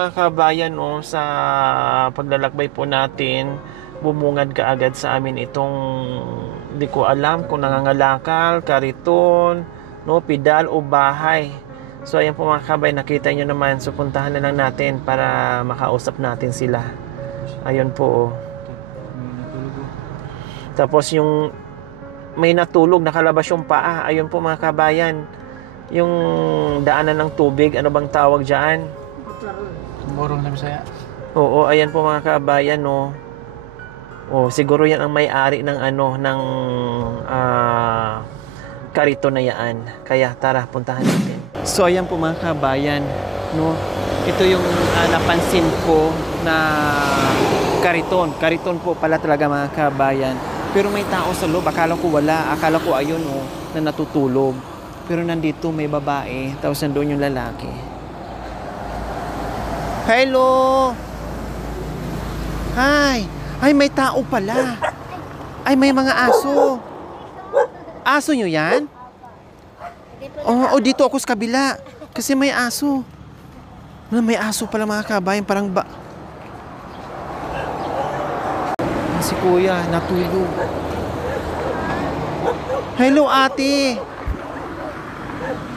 mga kabayan, no, sa paglalakbay po natin, bumungad kaagad sa amin itong, di ko alam kung nangangalakal, kariton, no, pidal o bahay. So ayan po mga kabayan, nakita nyo naman. So puntahan na lang natin para makausap natin sila. Ayun po, oh. Tapos yung may natulog, nakalabas yung paa. Ayun po mga kabayan, yung daanan ng tubig, ano bang tawag dyan? Borong na Bisaya. Oo, ayan po mga kabayan, no. Oh, siguro yan ang may-ari ng ano, ng karito na yan. Kaya tara, puntahan natin. So ayan po mga kabayan, no. Ito yung napansin ko na kariton. Kariton po pala talaga mga kabayan. Pero may tao sa loob. Akala ko wala. Akala ko ayun, oh, na natutulog. Pero nandito may babae. Tapos nandun yung lalaki. Hello! Hi! Ay, may tao pala. Ay, may mga aso. Aso nyo yan? Oo, dito ako sa kabila. Kasi may aso. May aso pala mga kabayan. Parang ba... Si kuya, natulog. Hello, ate.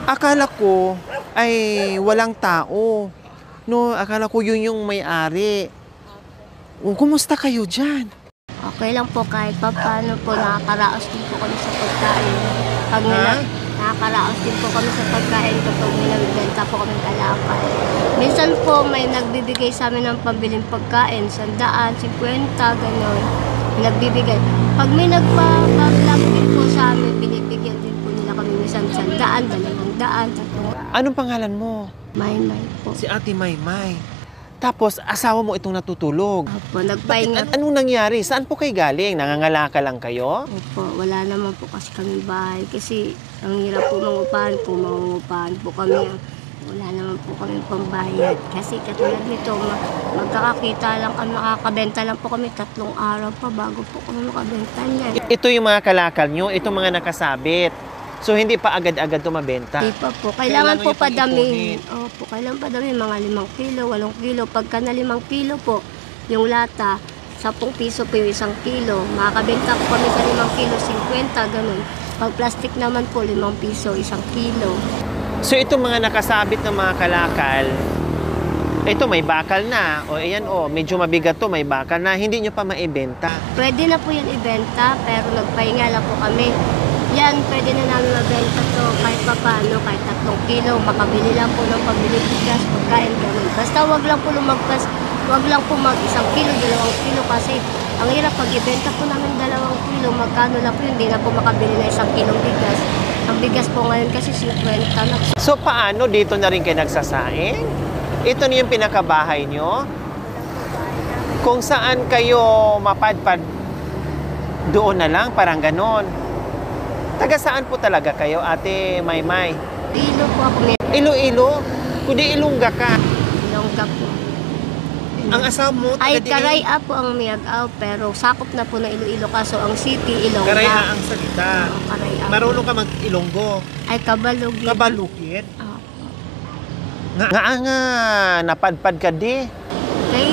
Akala ko ay walang tao. No, akala ko yun yung may-ari. Kumusta kayo dyan? Okay lang po kahit pa paano po nakakaraos din po kami sa pagkain. Pag nakakaraos din po kami sa pagkain kapag nilabibenta po kami kalakal. Minsan po may nagbibigay sa amin ng pambiling pagkain, 100, 50, gano'n. Nagbibigay. Pag may nagpa-vlog din po sa amin, binibigyan din po nila kami minsan 100, 200, 300. Anong pangalan mo? Maymay po. Si Ate Maymay. Tapos, asawa mo itong natutulog. Opo, nagpahinga. Anong nangyari? Saan po kayo galing? Nangangalaka lang kayo? Opo, wala naman po kasi kami bahay. Kasi ang hirap po mangupahan po, mangungupahan po kami. Wala naman po kami pambayad. Kasi katulad nito, magkakakita lang kami, makakabenta lang po kami 3 araw pa bago po kami makabenta niyan. Ito yung mga kalakal nyo, itong mga nakasabit. So, hindi pa agad-agad tumabenta? Di pa po. Kailangan po nyo pang padamihin. ipunin. Opo, kailangan padamihin mga 5 kilo, 8 kilo. Pagka na 5 kilo po, yung lata, 10 piso po yung 1 kilo. Makakabenta po kami sa 5 kilo, 50, ganun. Pag plastic naman po, 5 piso, 1 kilo. So, itong mga nakasabit ng mga kalakal, ito may bakal na. O, ayan, o, medyo mabigat to, may bakal na. Hindi nyo pa maibenta. Pwede na po yun ibenta, pero nagpahinga lang po kami. Yan, pwede na namin mabenta to kahit pa paano, kahit 3 kilo, makabili lang po ng pabili bigas, pagkain, gano'n. Basta wag lang po lumagpas, wag lang po mag 1 kilo, 2 kilo kasi ang hirap pag ibenta po namin 2 kilo, magkano lang po yun, hindi na po makabili na 1 kilong bigas. Ang bigas po ngayon kasi 50 na po. So, paano dito na rin kayo nagsasaing? Ito na yung pinakabahay nyo? Kung saan kayo mapadpad, doon na lang, parang ganon. Taga saan po talaga kayo, Ate Maymay? Ilo po ako, may Iloilo? Kundi Ilongga ka. Ilongga po. Ang asawa mo, Ay, taga Karaya po ang Miag-aw, pero sakop na po na Iloilo kaso ang city, Ilongga. Karaya ang salita. Karaya. Marunong ka mag-Ilonggo. Ay, Kabalugid. Kabalukid? Opo. Nga, napadpad ka di. Kay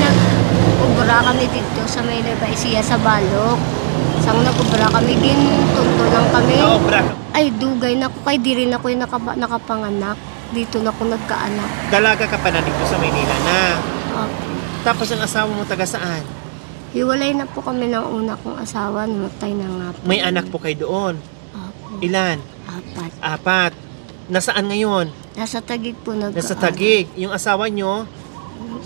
nag-ubra kami dito sa may Nabaisiya sa Balok. Sang nag-ubra kami, gintunto lang kami. Naobra. Ay, dugay na ko. Kay di rin ako yung nakapanganak. Dito na ako nagkaanak. Dalaga ka pa na dito sa Maynila na. Opo. Tapos ang asawa mo taga saan? Hiwalay na po kami ng una kong asawa. Namatay na nga po. May anak po kayo doon. Opo. Ilan? 4. 4. Nasaan ngayon? Nasa Taguig po nagkaanak. Nasa Taguig. Yung asawa nyo,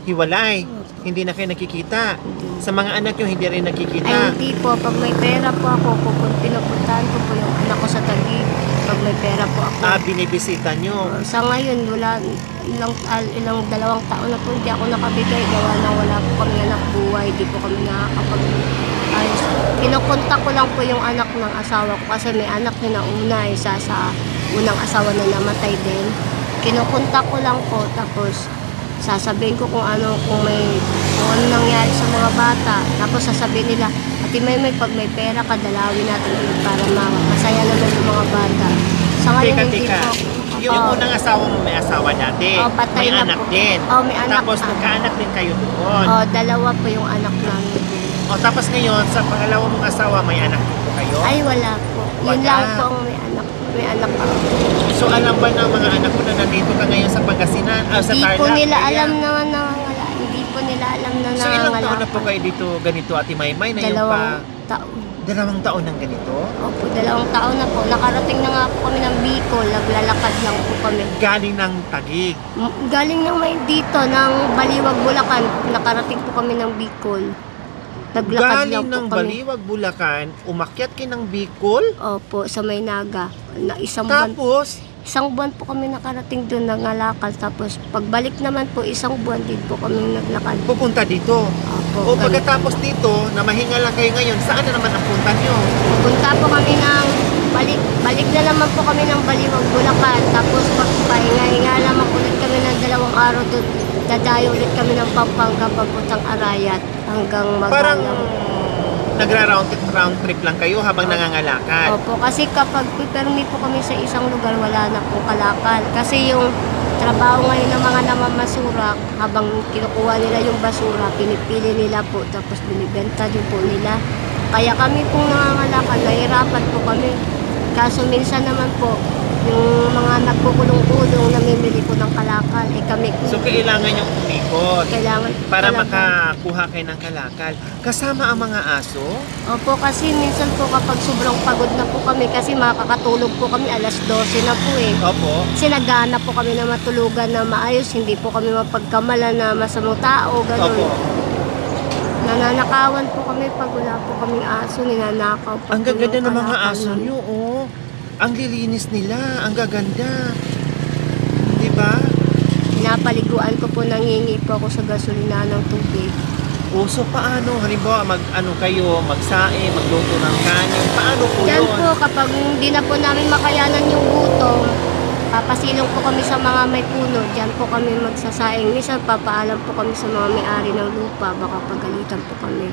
hiwalay. Hindi na kayo nakikita. Sa mga anak nyo, hindi rin Ay, nakikita. hindi po. Pag may pera po ako, pinupuntahan ko po yung anak ko sa Taguig. Pag may pera po ako. Binibisita nyo. Sa ngayon, wala, ilang 2 taon na po hindi ako nakabigay. Gawa na wala po kami anak buhay. Hindi po kami nakakapag-ayos. Kinukontak ko lang po yung anak ng asawa ko kasi may anak na una. Isa sa unang asawa na namatay din. Kinukontak ko lang po. Tapos, sasabihin ko kung ano nangyari sa mga bata. Tapos sasabihin nila, Ate Maymay, pag may pera ka, dalawin natin yun para masaya naman yung mga bata. Sa ngayon, hindi po ako Yung unang asawa mo may asawa dati. Patay may na anak po. din. May anak. Tapos nagkaanak din kayo doon. Dalawa po yung anak namin. Tapos ngayon, sa pangalawa mong asawa, may anak din po kayo? Ay, wala po. Yun Wala. lang po ang may anak. May anak ako. So alam ba ng mga anak ko na nandito ka ngayon sa Pangasinan? Sa Hindi Tarlac? po nila Kaya- alam na nangangala. Hindi po nila alam na So ilang taon nangangala. na po kayo dito ganito, Ate Maymay? Na yung Dalawang taon. 2 taon ng ganito? Opo, 2 taon na po. Nakarating na nga po kami ng Bicol. Naglalakad lang po kami. Galing ng Taguig. Galing ng may dito, ng Baliwag, Bulacan. Nakarating po kami ng Bicol. Naglakad lang Galing po ng kami. Baliwag, Bulacan, umakyat kayo ng Bicol. Opo, sa Maynaga. Na isang buwan po kami nakarating doon, nangalakal. Tapos pagbalik naman po, isang buwan din po kami naglakad. Pupunta dito. Opo, O pagkatapos dito, na mahinga lang kayo ngayon, saan na naman ang punta nyo? punta po kami ng balik na naman po kami ng Baliwag, Bulacan. Tapos pahinga-hinga naman ulit kami ng 2 araw doon. Dadayo ulit kami ng Pampanga papuntang Arayat hanggang Parang Maghalang. round trip lang kayo habang nangangalakad. Opo, kasi kapag pipermi po kami sa isang lugar, wala na pong kalakal. Kasi yung trabaho ngayon ng mga namamasura, habang kinukuha nila yung basura, pinipili nila po, tapos binibenta din po nila. Kaya kami pong nangangalakal, nahirapan po kami. Kaso minsan naman po, yung mga nagkukulong-kulong, namimili po ng kalakal. Kami So kailangan yung umikot kailangan para kalakal. makakuha kayo ng kalakal. Kasama ang mga aso? Opo, kasi minsan po kapag sobrang pagod na po kami, kasi makakatulog po kami, alas 12 na po eh. Opo. Sinagana po kami na matulugan na maayos, hindi po kami mapagkamala na masamang tao, Opo. gano'n. Nananakawan po kami pag wala po kaming aso, ninanakaw po. Ang po gaganda yung ng mga kalakal aso namin. nyo, oh. Ang lilinis nila, ang gaganda. Diba? Pinapaliguan ko po, nangingi po ako sa gasolina ng tubig. So paano? Halimbawa, kayo, magsae, magluto ng kanin. Paano po Diyan yun? po, kapag hindi na po namin makayanan yung gutom, papasilong po kami sa mga may puno. Diyan po kami magsasaing. Minsan papaalam po kami sa mga may-ari ng lupa, baka pagalitan po kami.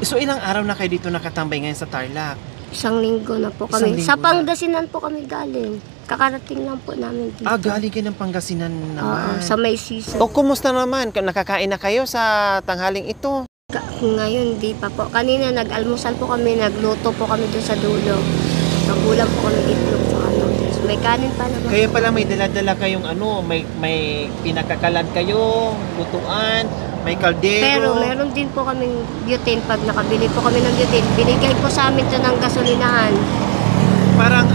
So ilang araw na kayo dito nakatambay ngayon sa Tarlac? 1 linggo na po Isang kami. linggo Sa na. Pangasinan po kami galing. Kakarating lang po namin dito. Galing kayo ng Pangasinan naman. Sa may season. Kumusta naman? Nakakain na kayo sa tanghaling ito? Ngayon, di pa po. Kanina nag-almusal po kami, nagluto po kami doon sa dulo. Nagulang po kami itlog sa noodles. May kanin pa naman. Kaya pala may dala-dala kayong may pinakakalan kayo, lutuan, may kaldero. Pero meron din po kaming butane. Pag nakabili po kami ng butane, binigay po sa amin ito ng gasolinahan. Parang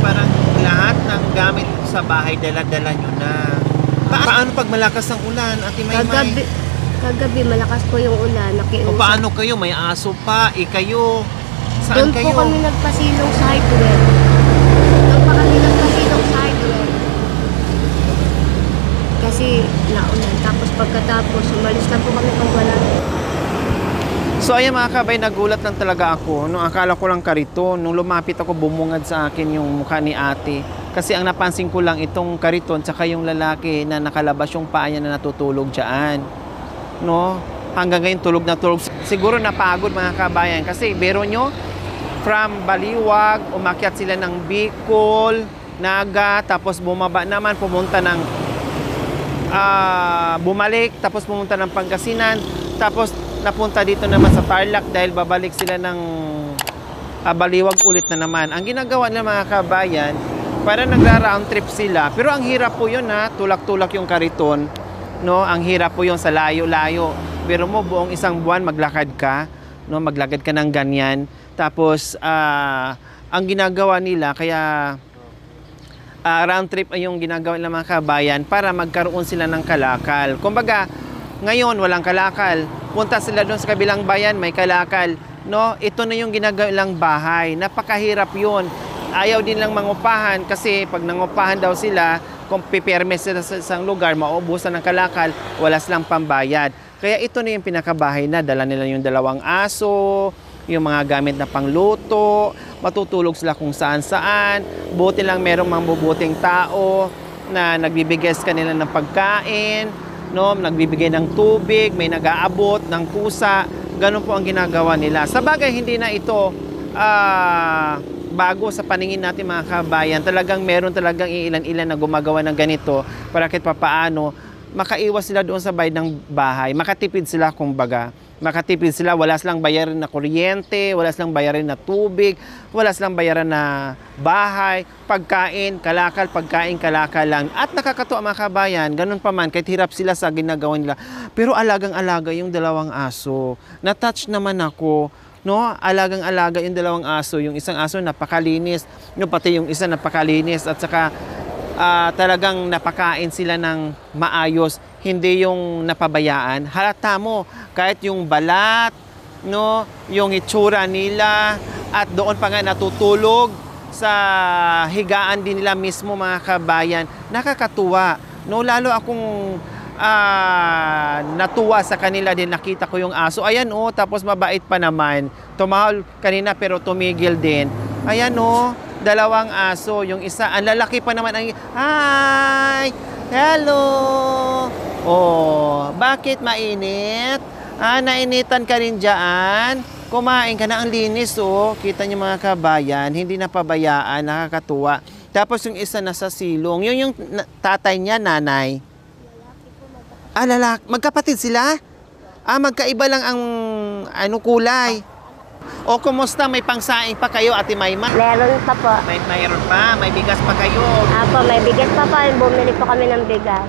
parang lahat ng gamit sa bahay dala-dala nyo na. Paano pag malakas ang ulan, Ate Maymay? Kagabi malakas po yung ulan. O paano kayo? May aso pa, kayo. Saan Doon kayo? po kami nagpasilong sa hardware. Doon pa kami nagpasilong sa hardware. Kasi naulan. Tapos pagkatapos, umalis na po kami pag wala. So ayan mga kabay, nagulat lang talaga ako. Nung akala ko lang kariton, nung lumapit ako, bumungad sa akin yung mukha ni ate. Kasi ang napansin ko lang itong kariton, tsaka yung lalaki na nakalabas yung paa niya na natutulog dyan. No? Hanggang ngayon tulog na tulog. Siguro napagod mga kabayan. Kasi biro nyo, from Baliwag, umakyat sila ng Bicol, Naga, tapos bumaba naman, pumunta ng bumalik, tapos pumunta ng Pangasinan, tapos napunta dito naman sa Tarlac dahil babalik sila ng Baliwag ulit na naman. Ang ginagawa ng mga kabayan, para nagra-round trip sila. Pero ang hirap po yun tulak-tulak yung kariton. No? Ang hirap po yun sa layo-layo. Pero mo buong isang buwan maglakad ka, no? Maglakad ka ng ganyan. Tapos ang ginagawa nila, kaya round trip ay yung ginagawa ng mga kabayan para magkaroon sila ng kalakal. Kumbaga, ngayon walang kalakal. Punta sila doon sa kabilang bayan, may kalakal. No, ito na yung ginagawa nilang bahay. Napakahirap 'yun. Ayaw din lang mangupahan kasi pag nangupahan daw sila, kung piperme sila sa isang lugar, mauubusan ng kalakal, wala silang pambayad. Kaya ito na yung pinakabahay na. Dala nila yung 2 aso, yung mga gamit na pangluto, matutulog sila kung saan-saan. Buti lang merong mambubuting tao na nagbibigay sa kanila ng pagkain, no? Nagbibigay ng tubig, may nag-aabot ng pusa. Ganun po ang ginagawa nila. Sa bagay, hindi na ito bago sa paningin natin mga kabayan. Talagang meron talagang ilan-ilan na gumagawa ng ganito para kahit papaano makaiwas sila doon sa bayad ng bahay. Makatipid sila kumbaga. Makatipid sila, wala silang bayaran na kuryente, wala silang bayaran na tubig, wala silang bayaran na bahay, pagkain, kalakal lang. At nakakatuwa mga kabayan, ganun pa man, kahit hirap sila sa ginagawa nila. Pero alagang-alaga yung 2 aso. Na-touch naman ako, no? Alagang-alaga yung 2 aso. Yung isang aso napakalinis, no? Pati yung isa napakalinis. At saka talagang napakain sila ng maayos, hindi yung napabayaan. Halata mo, kahit yung balat, no, yung itsura nila, at doon pa nga natutulog sa higaan din nila mismo mga kabayan. Nakakatuwa, no? Lalo akong natuwa sa kanila din, nakita ko yung aso. Ayan oh, tapos mabait pa naman. Tumahol kanina pero tumigil din. Ayan oh, 2 aso. Yung isa, ang lalaki pa naman. Hi! Hello! Oh, bakit mainit? Nainitan ka rin dyan? Kumain ka na, ang linis oh. Kita niyo mga kabayan, hindi napabayaan, nakakatuwa. Tapos yung isa nasa silong. Yung tatay niya, nanay. Lalaki. Magkapatid sila? Magkaiba lang ang kulay. O kumusta? May pangsaing pa kayo, Ate Mayma? Meron pa po. Mayroon pa? May bigas pa kayo? Apo, may bigas pa po. Bumili po kami ng bigas.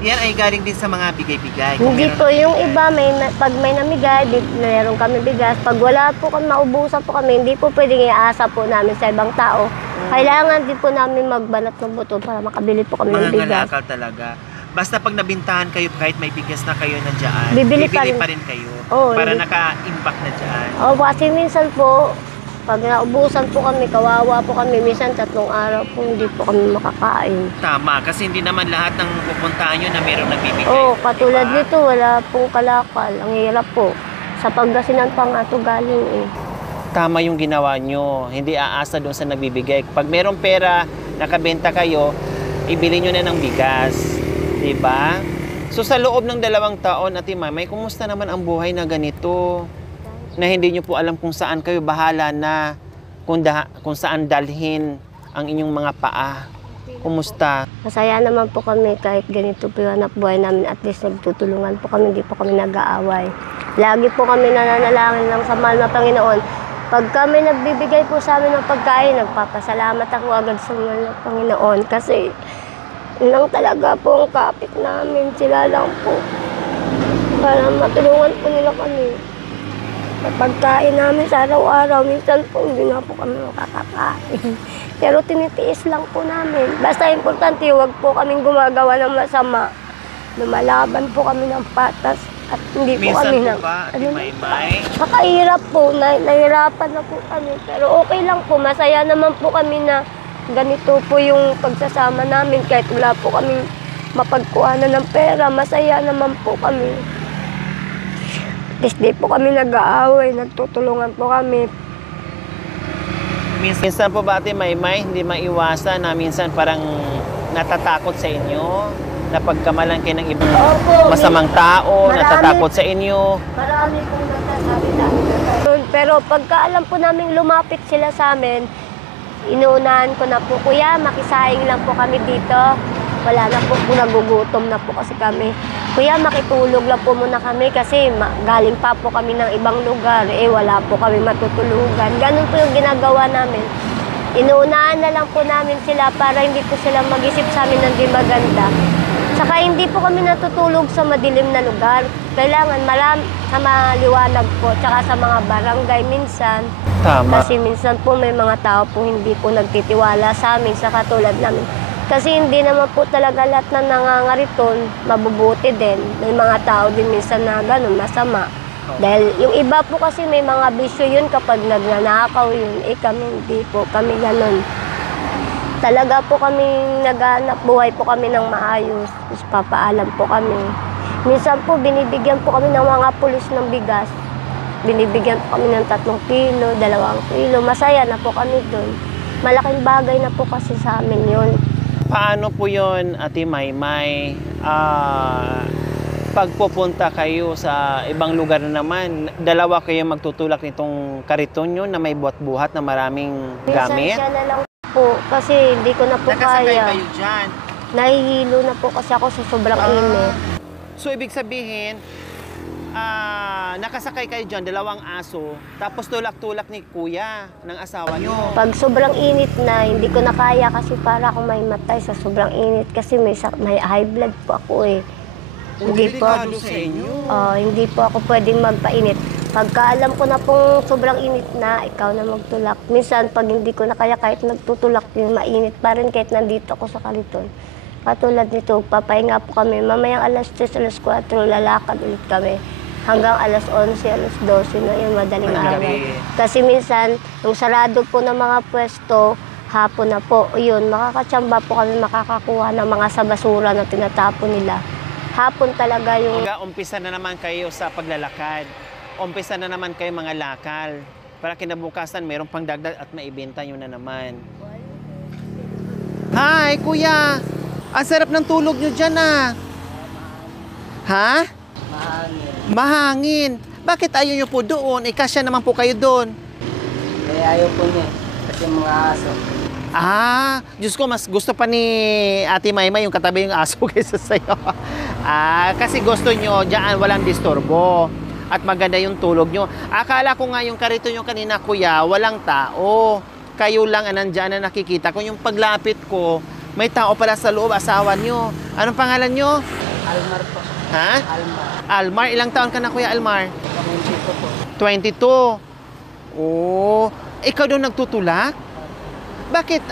Yan ay galing din sa mga bigay-bigay. Hindi po, yung iba, pag may namigay, meron kami bigas. Pag wala po kami, maubusan po kami, hindi po pwedeng iasa po namin sa ibang tao. Kailangan din po namin magbanat ng buto para makabili po kami ng Mga bigas. ngalakal talaga. Basta pag nabintahan kayo, kahit may bigas na kayo na dyan, Bibili pa pa rin kayo. Oo, para hindi. naka-impact na dyan. Kasi minsan po, pag naubusan po kami, kawawa po kami, minsan 3 araw po, hindi po kami makakain. Tama, kasi hindi naman lahat ng pupuntahan nyo na meron nagbibigay. Katulad diba? nito, wala pong kalakal. Ang hirap po. Sa Pangasinan pa nga ito galing eh. Tama yung ginawa nyo. Hindi aasa doon sa nagbibigay. Pag merong pera, nakabenta kayo, ibili nyo na ng bigas. Diba? So sa loob ng 2 taon, Ate Mamay, kumusta naman ang buhay na ganito? Na hindi nyo po alam kung saan kayo, bahala na kung saan dalhin ang inyong mga paa. Kumusta? Masaya naman po kami kahit ganito po yung anak buhay namin. At least nagtutulungan po kami, hindi po kami nag-aaway. Lagi po kami nananalangin lang sa mahal na Panginoon. Pag kami nagbibigay po sa amin ng pagkain, nagpapasalamat ako agad sa mahal na Panginoon. Kasi lang talaga po ang kapit namin. Sila lang po. Para matulungan po nila kami. Sa pagkain namin sa araw-araw, minsan po hindi na po kami makakakain. Pero tinitiis lang po namin. Basta importante, huwag po kaming gumagawa ng masama. Lumalaban po kami ng patas. At hindi po Minsan kami po ba, Ate Maymay? Nakahirap po. Nahirapan na po kami. Pero okay lang po. Masaya naman po kami na ganito po yung pagsasama namin. Kahit wala po kami mapagkuhanan ng pera, masaya naman po kami. At least di po kami nag-aaway, nagtutulungan po kami. Minsan po ba, Ate Maymay, hindi maiwasan na minsan parang natatakot sa inyo? Na pagkamalan kayo ng ibang masamang tao, natatakot sa inyo? Marami pong nagsasabi sa amin. Pero pagka alam po namin lumapit sila sa amin, inuunahan ko na po, Kuya, makisaing lang po kami dito. Wala na po, nagugutom na po kasi kami. Kuya, makitulog lang po muna kami kasi galing pa po kami ng ibang lugar. Wala po kami matutulugan. Ganun po yung ginagawa namin. Inuunahan na lang po namin sila para hindi po sila mag-isip sa amin ng di maganda. Saka hindi po kami natutulog sa madilim na lugar. Kailangan sa maliwanag po, tsaka sa mga barangay minsan. Tama. Kasi minsan po may mga tao po hindi po nagtitiwala sa amin sa katulad namin. Kasi hindi naman po talaga lahat na nangangariton, mabubuti din. May mga tao din minsan na gano'n, masama. Dahil yung iba po kasi may mga bisyo yun kapag nagnanakaw yun. Kami hindi po, kami gano'n. Talaga po kami naghanap buhay po kami ng maayos. Tapos papaalam po kami. Minsan po binibigyan po kami ng mga pulis ng bigas. Binibigyan po kami ng 3 kilo, 2 kilo. Masaya na po kami doon. Malaking bagay na po kasi sa amin yun. Paano po yun, Ate Maymay? pag pupunta kayo sa ibang lugar na naman, dalawa kayo magtutulak nitong kariton nyo na may buhat-buhat na maraming gamit? Minsan siya na lang po kasi hindi ko na po Nakasakay kaya. kayo dyan. Nahihilo na po kasi ako sa sobrang init. So, ibig sabihin, nakasakay kayo dyan, dalawang aso, tapos tulak-tulak ni kuya ng asawa nyo. Pag sobrang init na, hindi ko na kaya kasi para ako may matay sa sobrang init kasi may high blood po ako eh. Hindi po, Delikado sa inyo. hindi po ako pwedeng magpainit. Pagka alam ko na pong sobrang init na, ikaw na magtulak. Minsan, pag hindi ko na kaya kahit nagtutulak yung mainit pa rin kahit nandito ako sa kariton. Katulad nito, papahinga po kami. Mamayang alas 3, alas 4, lalakad ulit kami. Hanggang alas 11, alas 12 na yung madaling araw. Kasi minsan, yung sarado po ng mga pwesto, hapon na po. Yun, makakatsamba po kami makakakuha ng mga sa basura na tinatapon nila. Hapon talaga yung... Umpisa na naman kayo sa paglalakad. Umpisa na naman kayo mga lakal. Para kinabukasan, mayroong pangdagdag at maibenta nyo na naman. Hi, kuya! Ang sarap ng tulog nyo dyan, ah. Ha? Mahangin. Mahangin. Bakit ayaw nyo po doon? Kasya naman po kayo doon. Kaya ayaw po niya. Kasi mga aso. Diyos ko, mas gusto pa ni Ate Maymay yung katabi yung aso kaysa sa'yo. Kasi gusto nyo, dyan walang disturbo. At maganda yung tulog nyo. Akala ko nga yung karito nyo kanina, kuya, walang tao. Kayo lang nandyan na nakikita ko. Yung paglapit ko, may tao pala sa loob, asawa nyo. Anong pangalan nyo? Almar po. Ha? Almar. Almar, ilang taon ka na, Kuya Almar? Kamunchi ko po. 22. Oh, ikaw doon nagtutulak? Bakit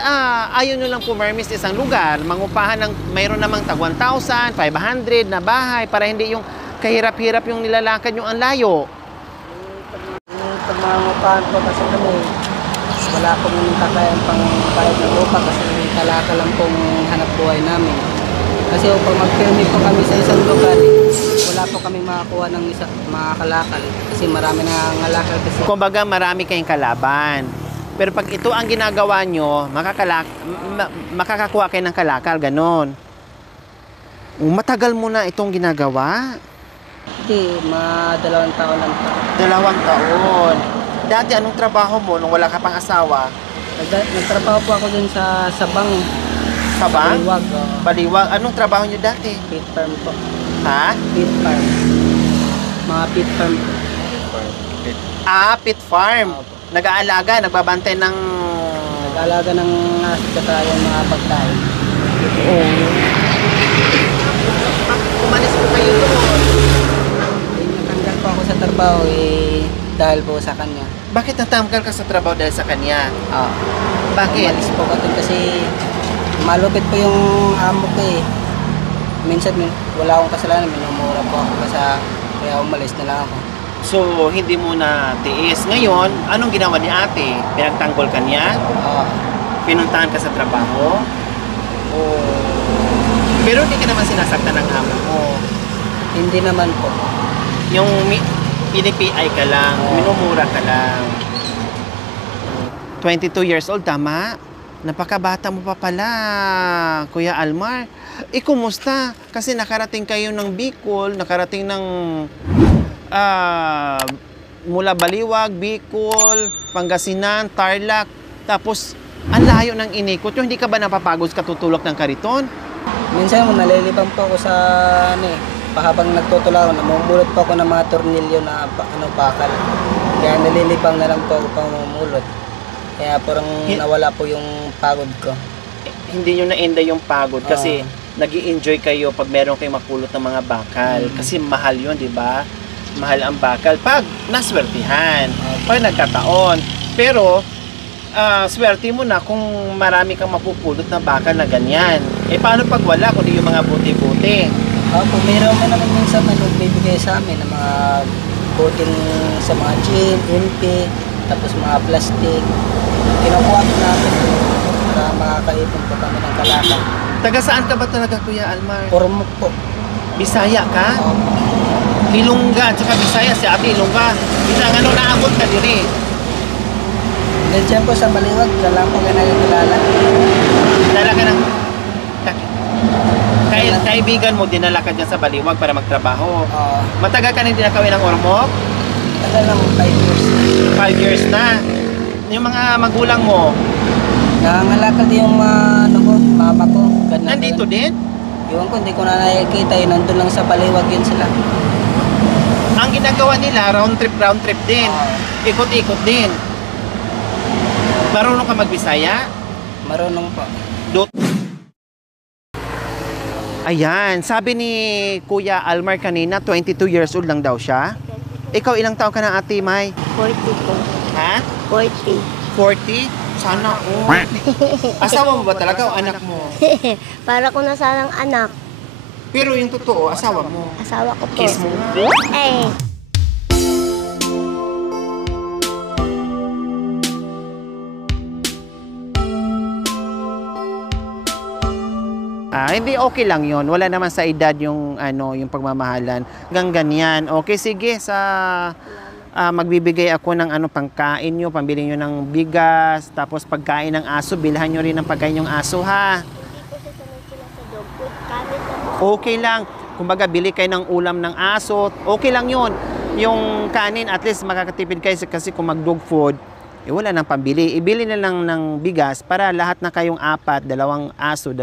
ayaw nyo lang pumermis isang lugar? Mangupahan ng mayroon namang tag 1,500 na bahay para hindi yung kahirap-hirap yung nilalakad yung ang layo. Pag mangungupahan po kasi kami, wala pong kakayan pang bayad ng lupa kasi kalaka lang pong hanap buhay namin. Kasi pag mag-permit po kami sa isang lugar, wala po kami makakuha ng mga kalakal. Kasi marami na ngalakal kasi. Kumbaga marami kayong kalaban. Pero pag ito ang ginagawa nyo, makakakuha kayo ng kalakal, ganon. Matagal mo na itong ginagawa? Hindi, mga 2 taon lang po. 2 taon. Dati anong trabaho mo nung wala ka pang asawa? Nagtrabaho po ako dun sa Sabang. Sabang? Baliwag. Baliwag. Anong trabaho nyo dati? Pit farm po. Ha? Pit farm. Mga pit farm po. Pit farm. Nag-aalaga, nagbabantay ng... Nag-alaga ng asit at yung mga pagkain. Umalis po kayo doon. Natanggal po ako sa trabaho dahil po sa kanya. Bakit natanggal ka sa trabaho dahil sa kanya? Bakit? Umalis po ako dun kasi malupit po yung amo ko eh. Minsan wala akong kasalanan, minumura po ako kaya umalis na lang ako. So, hindi mo na tiis. Ngayon, anong ginawa ni ate? Pinagtanggol ka niya? Pinuntahan ka sa trabaho? Pero hindi ka naman sinasaktan ng amo mo. Hindi naman po. Yung pinipi-ay ka lang, minumura ka lang. 22 years old, tama? Napakabata mo pa pala, Kuya Almar. Kumusta? Kasi nakarating kayo ng Bicol, nakarating ng mula Baliwag, Bicol, Pangasinan, Tarlac. Tapos, ang layo ng inikot. Yung hindi ka ba napapagod katutulak ng kariton? Minsan nalilibang po ako sa habang nagtutulaw, namumulot po ako ng mga tornilyo na bakal. Kaya nalilibang na lang po ako pang mamulot. Kaya parang nawala po yung pagod ko. Hindi nyo na-enda yung pagod kasi nag-i-enjoy kayo pag meron kayong mapulot ng mga bakal. Kasi mahal yun, di ba? Mahal ang bakal pag naswertihan, pag nagkataon. Pero, swerte mo na kung marami kang mapupulot na bakal na ganyan. Paano pag wala, kundi yung mga buti-buti? Meron man naman minsan na nagbibigay sa amin ng mga buting sa mga gin, MP, tapos mga plastic. Kinukuha ko natin para makakaipon po kami ng kalakal. Taga saan ka ba talaga, Kuya Almar? Pormok po. Bisaya ka? Ilongga, tsaka Bisaya, si ate Ilongga. Bisaya, ano naabot ka diri? Diyan po sa Baliwag, lang po ganyan kilala. Dala ka ng... kaibigan mo, dinala ka dyan sa Baliwag para magtrabaho. Matagal ka na hindi nakawin ng Ormoc? Tagal lang, 5 years. 5 years na. Yung mga magulang mo, Nangangalakal din yung mama ko. nandito din? Iwan ko, hindi ko na nakikita. Nandun lang sa Baliwag yun sila. Ang ginagawa nila, round trip din. Ikot-ikot din. Marunong ka magbisaya? Marunong po. Ayan, sabi ni Kuya Almar kanina, 22 years old lang daw siya. Ikaw, ilang taon ka na, Ate May? 40 po. Ha? 40. 40? Sana, oh. Asawa mo ba talaga o anak mo? Para ko na sanang anak. Pero yung totoo, asawa mo. Asawa ko po. Kiss mo. Eh. Hindi okay lang yon. Wala naman sa edad yung yung pagmamahalan. Hanggang ganyan. Okay, sige magbibigay ako ng pangkain nyo, pambili nyo ng bigas, tapos pagkain ng aso, bilhan nyo rin ng pagkain yung aso, ha? Hindi ko sasanay sila sa dog food. Kamit na po. Okay lang. Kumbaga, bili kayo ng ulam ng aso. Okay lang yon. Yung kanin, at least makakatipid kayo kasi kung mag-dog food, wala nang pambili. Ibili na lang ng bigas para lahat na kayong apat, 2 aso, 2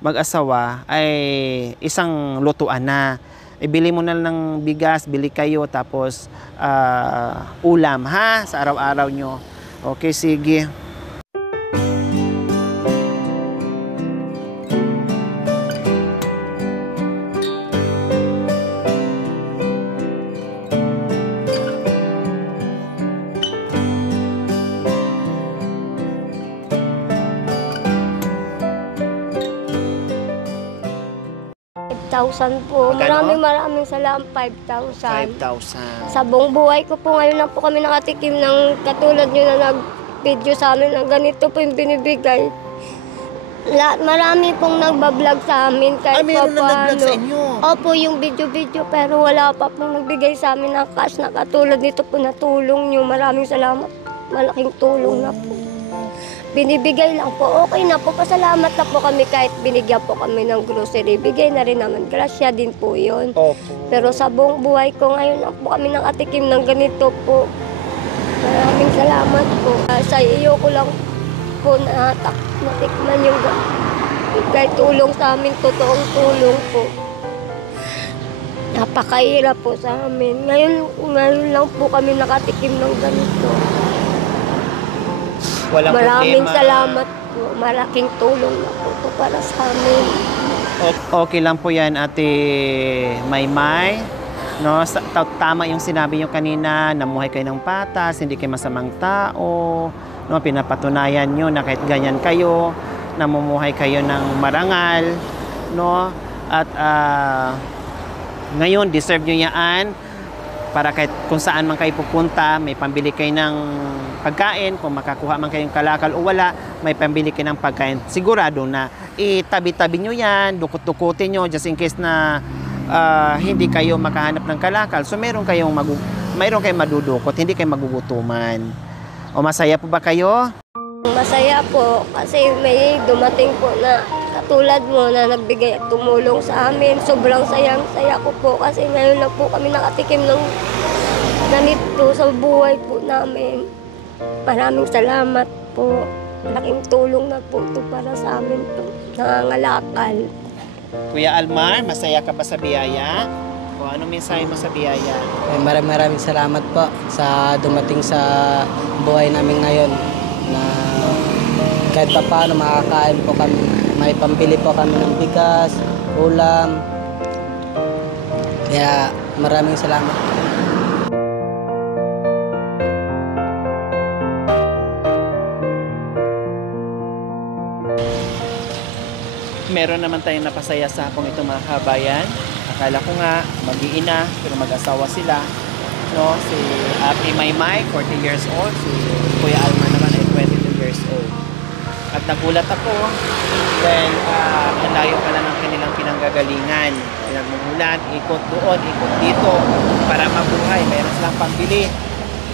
mag-asawa, ay isang lutuan na. Ibili mo na lang ng bigas, bili kayo, tapos ulam, ha? Sa araw-araw nyo. Okay, sige. Po. Magkano? Maraming salamat. 5,000. 5,000. Sa buong buhay ko po ngayon lang po kami nakatikim ng katulad nyo na nag-video sa amin na ganito po yung binibigay. Marami pong nagbablog sa amin kahit meron na nag-vlog sa inyo? Opo, yung video pero wala pa pong nagbigay sa amin ng cash na katulad nito po na tulong nyo. Maraming salamat. Malaking tulong na po. Binibigay lang po. Okay na po. Pasalamat na po kami kahit binigyan po kami ng grocery. Bigay na rin naman. Grasya din po yun. Opo. Pero sa buong buhay ko ngayon lang po kami nakatikim ng ganito po. Maraming salamat po. Sa iyo ko lang po natikman yung kahit tulong sa amin. Totoong tulong po. Napakahirap po sa amin. Ngayon lang po kami nakatikim ng ganito. Walang Maraming problema. salamat po. Malaking tulong na po ito para sa amin. Okay lang po yan, Ate Maymay. No, tama yung sinabi nyo kanina, namuhay kayo ng patas, hindi kayo masamang tao. No, pinapatunayan nyo na kahit ganyan kayo, namumuhay kayo ng marangal. No, at ngayon, deserve nyo yan para kahit kung saan man kayo pupunta, may pambili kayo ng pagkain, kung makakuha man kayong kalakal o wala, may pambili kayo ng pagkain. Sigurado na itabi-tabi nyo yan, dukot-dukutin nyo just in case na hindi kayo makahanap ng kalakal. So meron kayong madudukot, hindi kayo magugutuman. O masaya po ba kayo? Masaya po kasi may dumating po na katulad mo na nagbigay at tumulong sa amin. Sobrang saya ko po kasi ngayon lang po kami nakatikim ng ganito sa buhay po namin. Maraming salamat po. Malaking tulong na po ito para sa amin po. Nangangalakal. Kuya Almar, masaya ka ba sa biyaya? O anong mensahe mo sa biyaya? Maraming salamat po sa dumating sa buhay namin ngayon na kahit pa paano makakain po kami. May pambili po kami ng bigas, ulam. Kaya maraming salamat. Meron naman tayong napasaya sa hapong ito, mga kabayan. Akala ko nga mag-iina pero mag-asawa sila. No, si Ate Maymay, 40 years old, si Kuya Almar naman ay 22 years old. At nagulat ako dahil ang layo pala ng kanilang pinanggagalingan. Pinagmumulan, ikot doon, ikot dito para mabuhay. Mayroon silang pambili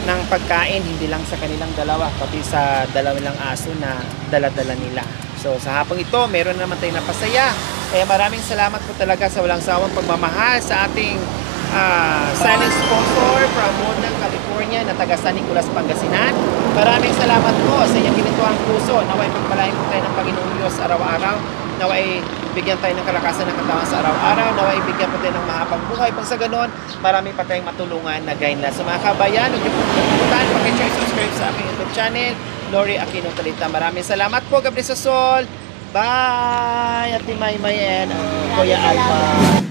ng pagkain, hindi lang sa kanilang dalawa, pati sa 2 aso na dala-dala nila. So sa hapong ito, meron naman tayong napasaya Kaya maraming salamat po talaga sa walang sawang pagmamahal sa ating silent sponsor from Mondang, California na taga San Nicolas, Pangasinan. Maraming salamat po sa inyong ginituang puso. Naway pagpalain po tayo ng Panginoong Diyos araw-araw. Naway bigyan tayo ng kalakasan ng katawan sa araw-araw. Naway bigyan po tayo ng mahabang buhay. Pang sa ganon, marami pa tayong matulungan na gainla. Sa mga kabayan, huwag niyo po kalimutan, pag-share, subscribe sa aming YouTube channel, Lori Aquino Talita. Maraming salamat po, Gabriel Sasol. Bye! Ate Maymay and Kuya Alpha.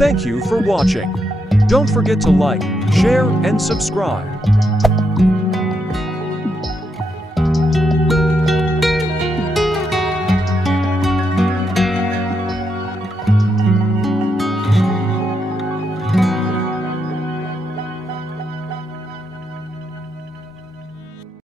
Thank you for watching. Don't forget to like, share, and subscribe.